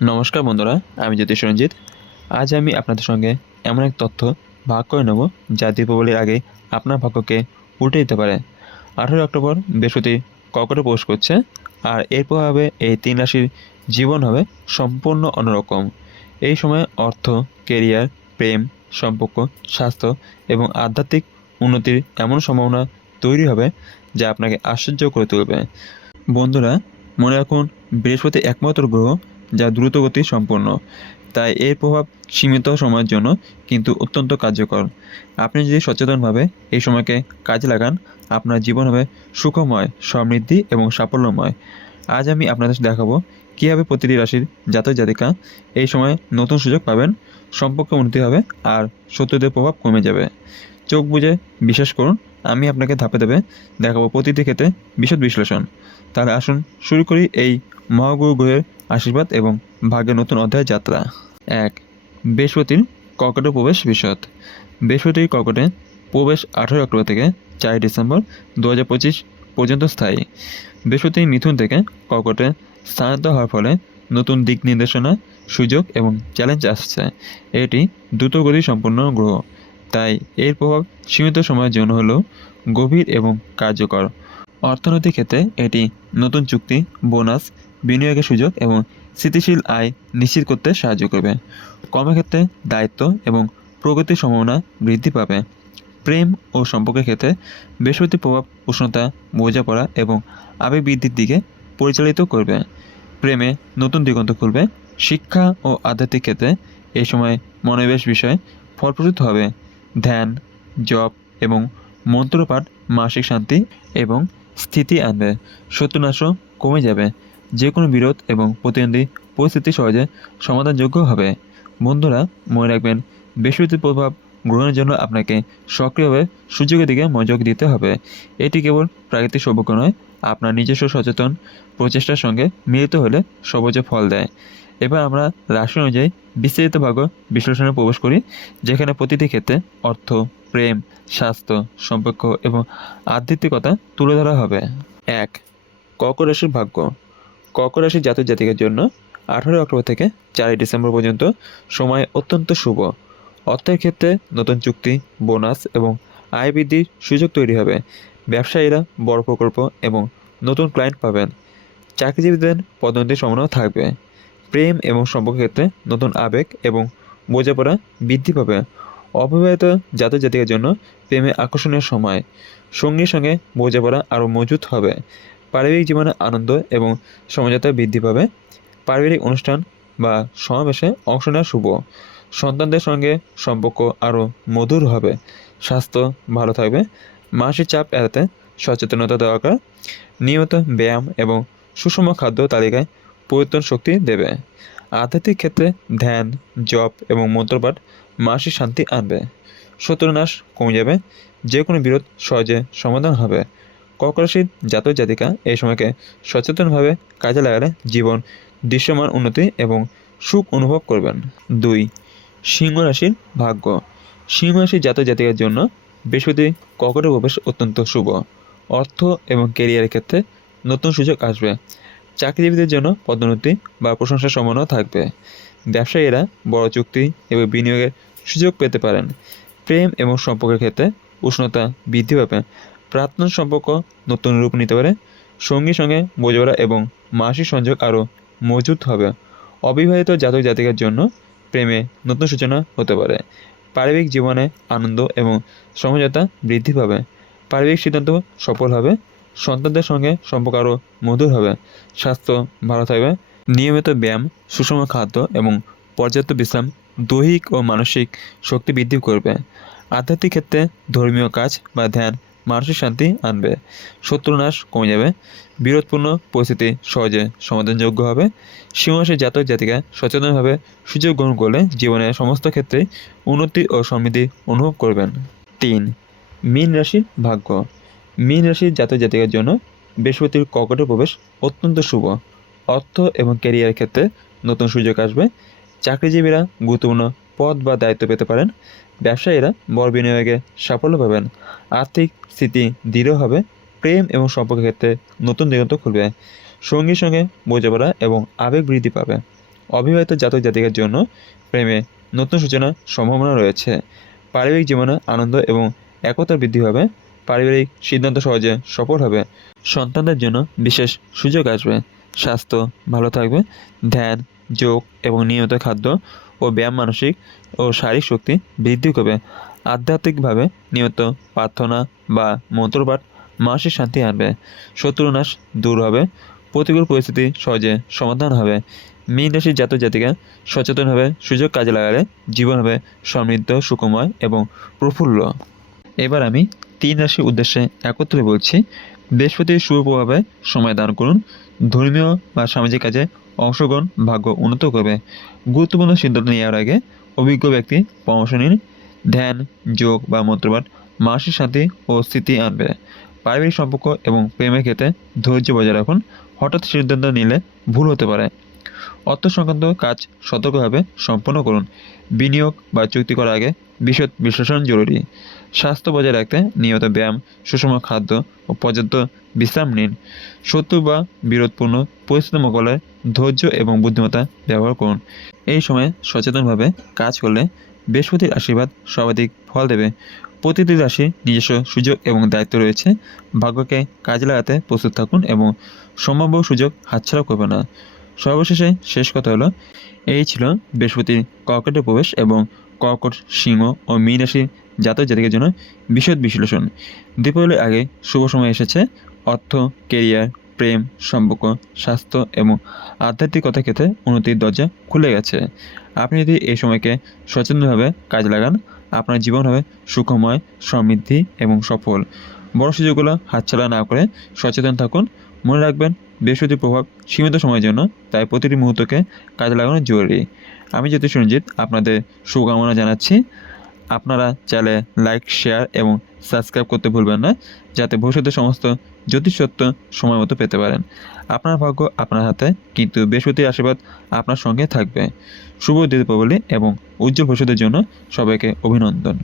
নমস্কার বন্ধুরা, আমি জ্যোতিষ রঞ্জিত। আজ আমি আপনাদের সঙ্গে এমন এক তথ্য ভাগ করে নেব যা দীপাবলির আগে আপনার ভাগ্যকে উল্টে দিতে পারে। আঠেরোই অক্টোবর বৃহস্পতি কর্কটে প্রবেশ করছে আর এর প্রভাবে এই তিন রাশির জীবন হবে সম্পূর্ণ অন্যরকম। এই সময় অর্থ কেরিয়ার প্রেম, সম্পর্ক, স্বাস্থ্য এবং আধ্যাত্মিক উন্নতির এমন সম্ভাবনা তৈরি হবে যা আপনাকে আশ্চর্য করে তুলবে। বন্ধুরা, মনে রাখুন, বৃহস্পতি একমাত্র গ্রহ যা দ্রুতগতি সম্পন্ন। তাই এর প্রভাব সীমিত সময়ের জন্য কিন্তু অত্যন্ত কার্যকর। আপনি যদি সচেতনভাবে এই সময়কে কাজে লাগান, আপনার জীবন হবে সুখময়, সমৃদ্ধি এবং সাফল্যময়। আজ আমি আপনাদের দেখাবো কীভাবে প্রতিটি রাশির জাতক জাতিকা এই সময় নতুন সুযোগ পাবেন, সম্পর্ক উন্নতি হবে আর শত্রুদের প্রভাব কমে যাবে। চোখ বুঝে বিশ্বাস করুন, আমি আপনাকে ধাপে ধাপে দেখাবো প্রতিটি ক্ষেত্রে বিশদ বিশ্লেষণ। তাহলে আসুন শুরু করি এই মহাগুরু গ্রহের আশীর্বাদ এবং ভাগ্যের নতুন অধ্যায় যাত্রা। এক, বৃহস্পতির কর্কটে প্রবেশ বিশদ। বৃহস্পতির কর্কটে প্রবেশ আঠেরোই অক্টোবর থেকে চারই ডিসেম্বর দু হাজার পঁচিশ পর্যন্ত স্থায়ী। বৃহস্পতি মিথুন থেকে কর্কটে স্থানান্তর হওয়ার ফলে নতুন দিক নির্দেশনা, সুযোগ এবং চ্যালেঞ্জ আসছে। এটি দ্রুতগতি সম্পন্ন গ্রহ। তাই এর প্রভাব সীমিত সময়ের জন্য হলেও গভীর এবং কার্যকর। অর্থনৈতিক ক্ষেত্রে এটি নতুন চুক্তি বোনাস বিনিয়োগের সুযোগ এবং স্থিতিশীল আয় নিশ্চিত করতে সাহায্য করবে। কর্মক্ষেত্রে দায়িত্ব এবং প্রগতির সম্ভাবনা বৃদ্ধি পাবে। প্রেম ও সম্পর্কের ক্ষেত্রে বৃহস্পতির প্রভাব উষ্ণতা বোঝাপড়া এবং আবেগ বৃদ্ধির দিকে পরিচালিত করবে। প্রেমে নতুন দিগন্ত খুলবে। শিক্ষা ও আধ্যাত্মিক ক্ষেত্রে এই সময় মনোনিবেশ বিষয় ফলপ্রসূত হবে। ধ্যান, জপ এবং মন্ত্রপাঠ, মানসিক শান্তি এবং স্থিতি আনবে। শত্রুনাশও কমে যাবে। যে কোনো বিরোধ এবং প্রতিদ্বন্দ্বী পরিস্থিতি সহজে সমাধানযোগ্য হবে। বন্ধুরা, মনে রাখবেন, বৃহস্পতির প্রভাব গ্রহণের জন্য আপনাকে সক্রিয়ভাবে সুযোগের দিকে মনোযোগ দিতে হবে। এটি কেবল প্রাকৃতিক সৌভাগ্য নয়, আপনার নিজস্ব সচেতন প্রচেষ্টার সঙ্গে মিলিত হলে সর্বোচ্চ ফল দেয়। এবার আমরা রাশি অনুযায়ী বিস্তারিত ভাগ বিশ্লেষণে প্রবেশ করি, যেখানে প্রতিটি ক্ষেত্রে অর্থ, প্রেম, স্বাস্থ্য, সম্পর্ক এবং আধ্যাত্মিকতা তুলে ধরা হবে। এক কর্ক রাশির ভাগ্য। কর্ক রাশির জাতক জাতিকের জন্য আঠারোই অক্টোবর থেকে চারই ডিসেম্বর পর্যন্ত সময় অত্যন্ত শুভ। অর্থের ক্ষেত্রে নতুন চুক্তি, বোনাস এবং আয় বৃদ্ধির সুযোগ তৈরি হবে। ব্যবসায়ীরা বড় প্রকল্প এবং নতুন ক্লায়েন্ট পাবেন। চাকরিজীবীদের পদোন্নতির সম্ভাবনা থাকবে। প্রেম এবং সম্পর্কের ক্ষেত্রে নতুন আবেগ এবং বোঝাপড়া বৃদ্ধি পাবে। অবিবাহিত জাতক জাতিকের জন্য প্রেমে আকর্ষণীয় সময়। সঙ্গীর সঙ্গে বোঝাপড়া আরও মজুত হবে। পারিবারিক জীবনে আনন্দ এবং সমঝোতা বৃদ্ধি পাবে। পারিবারিক অনুষ্ঠান বা সমাবেশে অংশ নেওয়া শুভ। সন্তানদের সঙ্গে সম্পর্ক আরও মধুর হবে। স্বাস্থ্য ভালো থাকবে। মানসিক চাপ এড়াতে সচেতনতা দরকার। নিয়মিত ব্যায়াম এবং সুষম খাদ্য তালিকায় পরিবর্তন শক্তি দেবে। আধ্যাত্মিক ক্ষেত্রে ধ্যান, জপ এবং মন্ত্রপাঠ মানসিক শান্তি আনবে। শত্রুনাশ কমে যাবে। যে কোনো বিরোধ সহজে সমাধান হবে। কর্ক রাশির জাতক জাতিকা এই সময়কে সচেতনভাবে কাজে লাগালে জীবন দৃশ্যমান উন্নতি এবং সুখ অনুভব করবেন। দুই, সিংহ রাশির ভাগ্য। সিংহ রাশির জাতক জাতিকার জন্য বৃহস্পতি কর্কটে প্রবেশ অত্যন্ত শুভ। অর্থ এবং কেরিয়ারের ক্ষেত্রে নতুন সুযোগ আসবে। চাকরিজীবীদের জন্য পদোন্নতি বা প্রশংসার সম্ভাবনা থাকবে। ব্যবসায়ীরা বড় চুক্তি এবং বিনিয়োগের সুযোগ পেতে পারেন। প্রেম এবং সম্পর্কের ক্ষেত্রে উষ্ণতা বৃদ্ধি পাবে। প্রাক্তন সম্পর্ক নতুন রূপ নিতে পারে। সঙ্গী সঙ্গে বোঝাপড়া এবং মানসিক সংযোগ আরও মজুত হবে। অবিবাহিত জাতক জাতিকার জন্য প্রেমে নতুন সূচনা হতে পারে। পারিবারিক জীবনে আনন্দ এবং সমঝোতা বৃদ্ধি পাবে। পারিবারিক সিদ্ধান্ত সফল হবে। সন্তানদের সঙ্গে সম্পর্ক আরও মধুর হবে। স্বাস্থ্য ভালো থাকবে। নিয়মিত ব্যায়াম, সুষম খাদ্য এবং পর্যাপ্ত বিশ্রাম দৈহিক ও মানসিক শক্তি বৃদ্ধি করবে। আধ্যাত্মিক ক্ষেত্রে ধর্মীয় কাজ বা ধ্যান মানসিক শান্তি আনবে। শত্রুনাশ কমে যাবে। বিরোধপূর্ণ পরিস্থিতি সহজে সমাধানযোগ্য হবে। সিংহাসের জাতক জাতিকা সচেতনভাবে সুযোগ গ্রহণ করলে জীবনের সমস্ত ক্ষেত্রে উন্নতি ও সমৃদ্ধি অনুভব করবেন। তিন, মীন রাশির ভাগ্য। মীন রাশির জাতক জাতিকার জন্য বৃহস্পতির কর্কটে প্রবেশ অত্যন্ত শুভ। অর্থ এবং ক্যারিয়ারের ক্ষেত্রে নতুন সুযোগ আসবে। চাকরিজীবীরা গুরুত্বপূর্ণ পদ বা দায়িত্ব পেতে পারেন। ব্যবসায়ীরা বড় বিনিয়োগে সাফল্য পাবেন। আর্থিক স্থিতি দৃঢ় হবে। প্রেম এবং সম্পর্কের ক্ষেত্রে নতুন দিগন্ত খুলবে। সঙ্গীর সঙ্গে বোঝাপড়া এবং আবেগ বৃদ্ধি পাবে। অবিবাহিত জাতক জাতিকার জন্য প্রেমে নতুন সূচনা সম্ভাবনা রয়েছে। পারিবারিক জীবনে আনন্দ এবং একতা বৃদ্ধি হবে। পারিবারিক সিদ্ধান্ত সহজে সফল হবে। সন্তানদের জন্য বিশেষ সুযোগ আসবে। স্বাস্থ্য ভালো থাকবে। ধ্যান, যোগ এবং নিয়মিত খাদ্য ও ব্যায়াম মানসিক ও শারীরিক শক্তি বৃদ্ধি করবে। আধ্যাত্মিকভাবে নিয়মিত প্রার্থনা বা মন্ত্রপাঠ মানসিক শান্তি আনবে। শত্রুনাশ দূর হবে। প্রতিকূল পরিস্থিতি সহজে সমাধান হবে। মীন রাশির জাতক জাতিকা সচেতনভাবে সুযোগ কাজে লাগালে জীবন হবে সমৃদ্ধ সুখময় এবং প্রফুল্ল। এবার আমি তিন রাশির উদ্দেশ্যে একত্রে বলছি, বৃহস্পতির শুভ প্রভাবে সময় দান করুন। ধর্মীয় বা সামাজিক কাজে অংশগ্রহণ ভাগ্য উন্নত করবে। গুরুত্বপূর্ণ সিদ্ধান্ত নেওয়ার আগে অভিজ্ঞ ব্যক্তি পরামর্শ নিন, ধ্যান, যোগ বা মন্ত্রপাঠ মানসিক শান্তি ও স্থিতি আনবে। পারিবারিক সম্পর্ক এবং প্রেমের ক্ষেত্রে ধৈর্য বজায় রাখুন। হঠাৎ সিদ্ধান্ত নিলে ভুল হতে পারে। অর্থ সংক্রান্ত কাজ সতর্কভাবে সম্পন্ন করুন। বিনিয়োগ বা চুক্তি করার আগে বিশদ বিশ্লেষণ জরুরি। স্বাস্থ্য বজায় রাখতে নিয়মিত ব্যায়াম, সুষম খাদ্য ও পর্যাপ্ত বিশ্রাম নিন। শত্রু বা বিরোধপূর্ণ পরিস্থিতি মোকাবেলায় ধৈর্য এবং বুদ্ধিমত্তা ব্যবহার করুন। এই সময় সচেতনভাবে কাজ করলে বৃহস্পতির আশীর্বাদ সর্বাধিক ফল দেবে। প্রতিটি রাশির নিজস্ব সুযোগ এবং দায়িত্ব রয়েছে। ভাগ্যকে কাজে লাগাতে প্রস্তুত থাকুন এবং সম্ভাব্য সুযোগ হাতছাড়া করবে না। সর্বশেষে শেষ কথা হলো, এই ছিল বৃহস্পতির কর্কটে প্রবেশ এবং কর্কট, সিংহ ও মীন রাশির জাতক জাতিকের জন্য বিশদ বিশ্লেষণ। দীপাবলির আগে শুভ সময় এসেছে। অর্থ কেরিয়ার প্রেম, সম্পর্ক, স্বাস্থ্য এবং আধ্যাত্মিকতা ক্ষেত্রে উন্নতির দরজা খুলে গেছে। আপনি যদি এই সময়কে সচেতনভাবে কাজে লাগান, আপনার জীবন হবে সুখময়, সমৃদ্ধি এবং সফল। বড় সুযোগগুলো হাতছাড়া না করে সচেতন থাকুন। মনে রাখবেন বৃহস্পতির প্রভাব সীমিত সময়ের জন্য, তাই প্রতিটি মুহূর্তকে কাজে লাগানো জরুরি। আমি জ্যোতিষ রঞ্জিত, আপনাদের শুভকামনা জানাচ্ছি। আপনারা চাইলে লাইক শেয়ার এবং সাবস্ক্রাইব করতে ভুলবেন না, যাতে ভবিষ্যতে সমস্ত জ্যোতিষত্ব সময় মতো পেতে পারেন। আপনার ভাগ্য আপনার হাতে, কিন্তু বৃহস্পতির আশীর্বাদ আপনার সঙ্গে থাকবে। শুভ দীপাবলি এবং উজ্জ্বল ভবিষ্যতের জন্য সবাইকে অভিনন্দন।